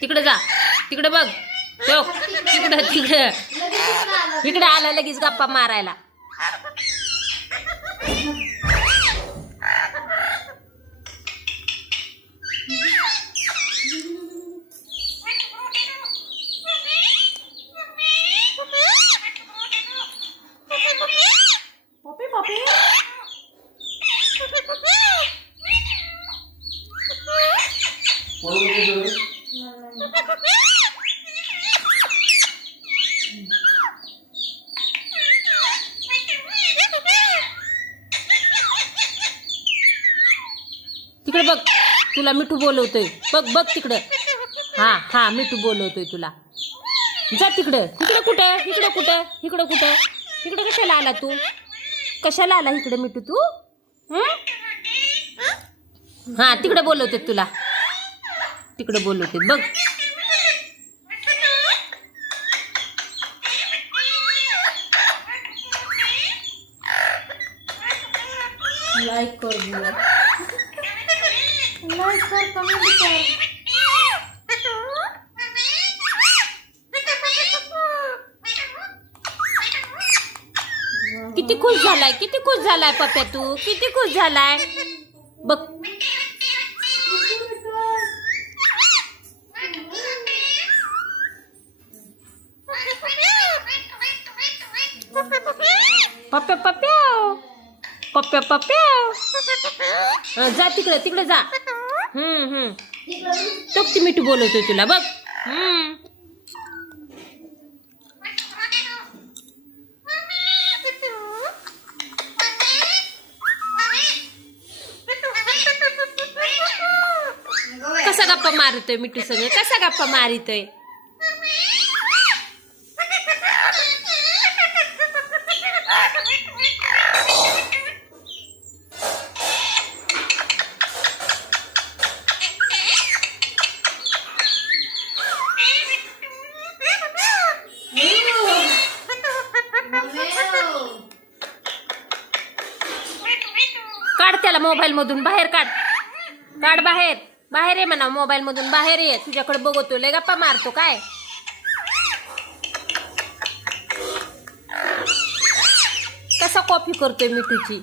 तिकडे जा, तिकडे बघ. चोक तिकडे तिकडे इकडे आला लगेच गप्पा मारायला. तिकडे बघ, तुला मिठू बोलवतोय. बघ बघ तिकडे. हा हा मिठू बोलवतोय तुला. जा तिकडे. तिकडे कुठे? इकडे कुठे? इकडे कुठे? इकडे कशाला आला तू? कशाला आला इकडे मिठू तू? हा तिकडे बोलवते तुला. तिकडे बोलवते बघ. लाईक कर, लाईक कर, कमेंट कर. किती खुश झालाय, किती खुश झालाय पप्या तू, किती खुश झालाय बघ. पप्या पप्या पप्या पप्या. जा तिकडे, तिकडे जा. तो ती मिठू बोलवतोय तुला बघ. कसा गप्पा मारतोय मिठू सगळं, कसा गप्पा मारितोय. काढ त्याला मोबाईल मधून बाहेर काढ. काढ बाहेर. बाहेर ये म्हणा, मोबाईल मधून बाहेर ये. तुझ्याकडे बघतो, लय गप्पा मारतो काय. कसा कॉफी करतोय मिठूची.